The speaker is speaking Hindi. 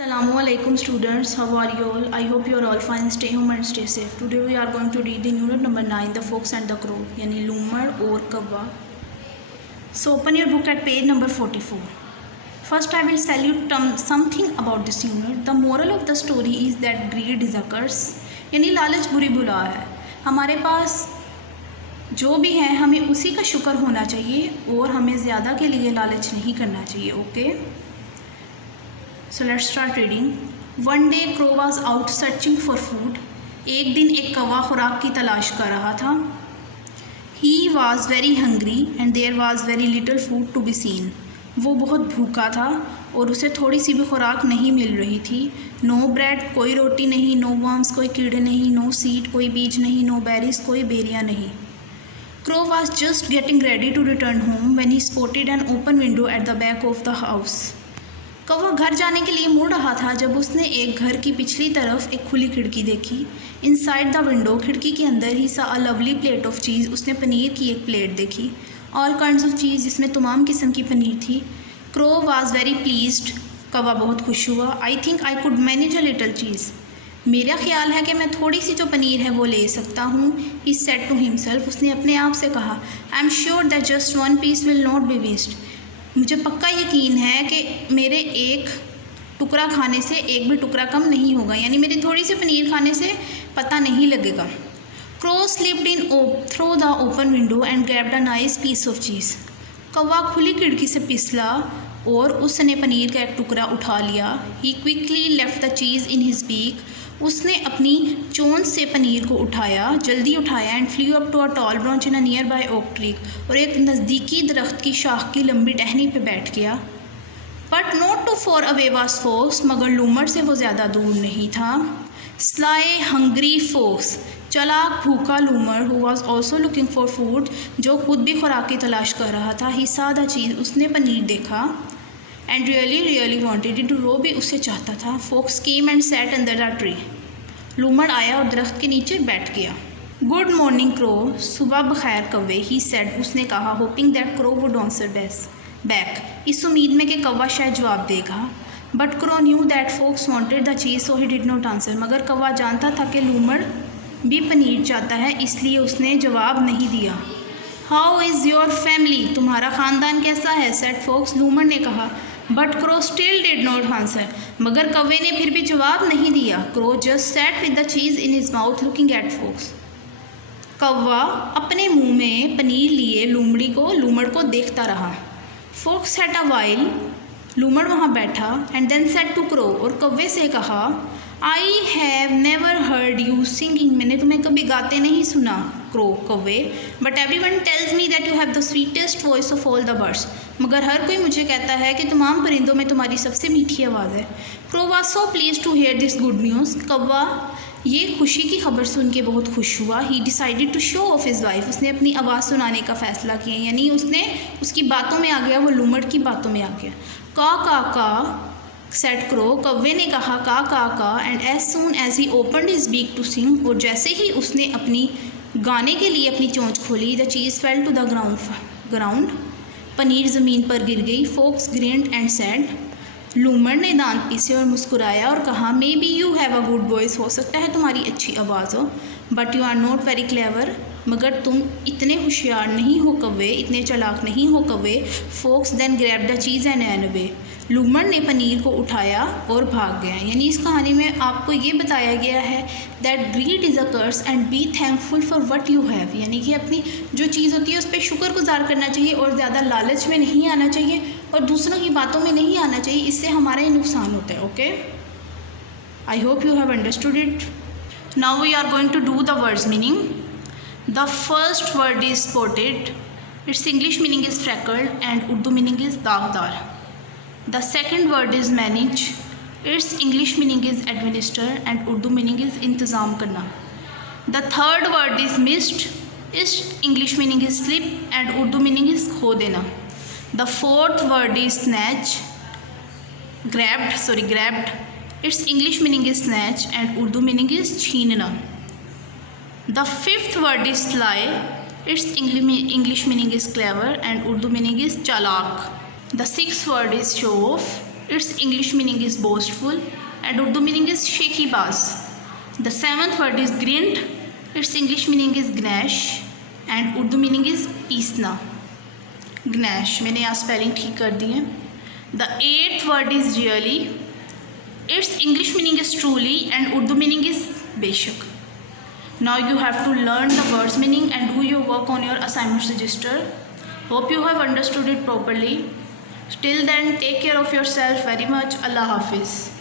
Assalamualaikum students, how are you all? I hope you are all fine. Stay home and stay safe. Today we are going to read the unit number 9, The Fox and the Crow, यानी लूमड़ और कौवा. So open your book at page number 44. First I will tell you something about this unit. The moral of the story is that greed is a curse, यानी लालच बुरी बुला है. हमारे पास जो भी है हमें उसी का शुक्र होना चाहिए और हमें ज़्यादा के लिए लालच नहीं करना चाहिए. Okay, So let's start reading. One day crow was out searching for food. एक दिन एक कौवा खुराक की तलाश कर रहा था. He was very hungry and there was very little food to be seen. वो बहुत भूखा था और उसे थोड़ी सी भी खुराक नहीं मिल रही थी. No bread, कोई रोटी नहीं. No worms, कोई कीड़े नहीं. No seed, कोई बीज नहीं. No berries, कोई बेरियां नहीं. Crow was just getting ready to return home when he spotted an open window at the back of the house. कौवा घर जाने के लिए मुड़ रहा था जब उसने एक घर की पिछली तरफ एक खुली खिड़की देखी. इनसाइड द विंडो, खिड़की के अंदर ही सा अ लवली प्लेट ऑफ चीज़. उसने पनीर की एक प्लेट देखी. ऑल काइंड्स ऑफ चीज़, जिसमें तमाम किस्म की पनीर थी. क्रो वाज वेरी प्लीज्ड, कौवा बहुत खुश हुआ. I think I could manage a little cheese, मेरा ख्याल है कि मैं थोड़ी सी जो पनीर है वो ले सकता हूँ. ही सेड टू हिमसेल्फ, उसने अपने आप से कहा. I am sure that just one piece will not be waste, मुझे पक्का यकीन है कि मेरे एक टुकड़ा खाने से एक भी टुकड़ा कम नहीं होगा, यानी मेरी थोड़ी सी पनीर खाने से पता नहीं लगेगा. Crow slipped in through the open window and grabbed a nice piece of cheese. कौवा खुली खिड़की से फिसला और उसने पनीर का एक टुकड़ा उठा लिया. He quickly left the cheese in his beak, उसने अपनी चोंच से पनीर को उठाया, जल्दी उठाया. And flew up to a tall branch in a nearby oak tree, और एक नज़दीकी दरख्त की शाख की लंबी टहनी पे बैठ गया. But not too far away was fox, मगर लूमड़ से वो ज़्यादा दूर नहीं था. स्लाई हंग्री फोक्स, चालाक भूखा लूमड़, who was also looking for food, जो खुद भी खुराक की तलाश कर रहा था. ही सा द चीज़, उसने पनीर देखा. एंड रियली वॉन्टेड इट, वो भी उसे चाहता था. Fox came and sat under the tree, लूमड़ आया और दरख्त के नीचे बैठ गया. गुड मॉर्निंग क्रो, सुबह बखैर कौवे. ही सेड, उसने कहा. Hoping that crow would answer back, इस उम्मीद में कि कौवा शायद जवाब देगा. But crow knew that fox wanted the cheese so he did not answer, मगर कौवा जानता था कि लूमड़ भी पनीर चाहता है, इसलिए उसने जवाब नहीं दिया. हाउ इज़ योर फैमिली, तुम्हारा ख़ानदान कैसा है, सेड फोक्स, लूमड़ ने कहा. But crow still did not answer, मगर कौवे ने फिर भी जवाब नहीं दिया. Crow just sat with the cheese in his mouth looking at fox, कौवा अपने मुंह में पनीर लिए लूमड़ को देखता रहा. फोक्स सैट अ वाइल, लूमड़ वहाँ बैठा. And then said to crow, और कौवे से कहा. I have never heard you singing, मैंने तुम्हें कभी गाते नहीं सुना कौवे. But everyone tells me that you have the sweetest voice of all the birds, मगर हर कोई मुझे कहता है कि तमाम परिंदों में तुम्हारी सबसे मीठी आवाज़ है. Crow was so pleased to hear this good news, कौवा ये खुशी की खबर सुन के बहुत खुश हुआ. He decided to show off his wife, उसने अपनी आवाज़ सुनाने का फ़ैसला किया, यानी उसने उसकी बातों में आ गया, वो लूमड़ की बातों में आ गया. का सेड क्रो, कौवे ने कहा का. And as soon as he opened his beak to sing, और जैसे ही उसने अपनी गाने के लिए अपनी चोंच खोली. The cheese fell to the ground, पनीर ज़मीन पर गिर गई. फोक्स ग्रिन्ड एंड सेड, लूमड़ ने दांत पीसे और मुस्कुराया और कहा. Maybe you have a good voice, हो सकता है तुम्हारी अच्छी आवाज़ हो. But you are not very clever, मगर तुम इतने होशियार नहीं हो कौवे, इतने चालाक नहीं हो कौवे. Fox then grab the cheese and run away, लूमड़ ने पनीर को उठाया और भाग गया. यानी इस कहानी में आपको ये बताया गया है that greed is a curse and be thankful for what you have, यानी कि अपनी जो चीज़ होती है उस पर शुक्रगुजार करना चाहिए और ज़्यादा लालच में नहीं आना चाहिए और दूसरों की बातों में नहीं आना चाहिए, इससे हमारा ही नुकसान होता है. Okay, I hope you have understood it. Now we are going to do the words meaning. The first word is spotted, it's English meaning is freckled and Urdu meaning is दागदार. The second word is manage, its English meaning is administer and Urdu meaning is इंतज़ाम करना. The third word is missed, its English meaning is slip and Urdu meaning is खो देना. The fourth word is snatch, grabbed, its English meaning is snatch and Urdu meaning is छीनना. The fifth word is sly, its English meaning is clever and Urdu meaning is चालाक. The sixth word is show off, Its English meaning is boastful, and Urdu meaning is shaky bass. The seventh word is grint. Its English meaning is gnash, and Urdu meaning is पीसना. Gnash. मैंने यहाँ स्पेलिंग ठीक कर दी है. The eighth word is really. Its English meaning is truly, and Urdu meaning is बेशक. Now you have to learn the words meaning and do your work on your assignments register. Hope you have understood it properly. Till then, take care of yourself very much. Allah Hafiz.